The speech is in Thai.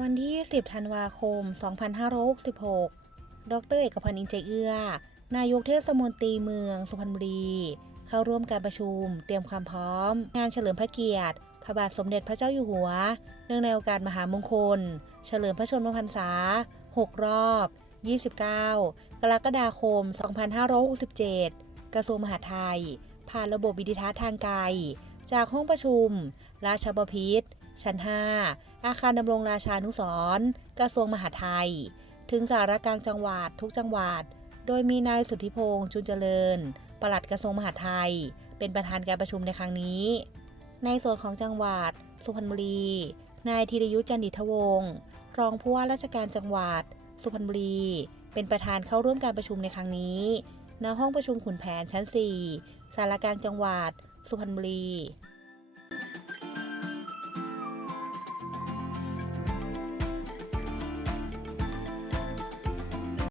วันที่ 10 ธันวาคม 2566 ดร เอกพันธ์อินใจเอื้อ นายกเทศมนตรีเมืองสุพรรณบุรี เข้าร่วมการประชุม เตรียมความพร้อม งานเฉลิมพระเกียรติ พระบาทสมเด็จพระเจ้าอยู่หัว เนื่องในโอกาสมหามงคล เฉลิมพระชนมพรรษา 6 รอบ 29 กรกฎาคม 2567 กระทรวงมหาดไทย ผ่านระบบวิดิทัศน์ทางไกล จากห้องประชุม ราชบพิตร ชั้น 5 อาคารดำรงราชานุสร์กระทรวงมหาดไทย ถึงสารกลางจังหวัดทุกจังหวัด โดยมีนายสุทธิพงษ์จุนเจริญ ปลัดกระทรวงมหาดไทย เป็นประธานการประชุมในครั้งนี้ ในส่วนของจังหวัด สุพรรณบุรี นายธีรยุทธ์จันดิทวงศ์รองผู้ว่าราชการจังหวัด สุพรรณบุรี เป็นประธานเข้าร่วมการประชุมในครั้งนี้ณห้องประชุมขุนแผนชั้น 4 สารกลางจังหวัด สุพรรณบุรี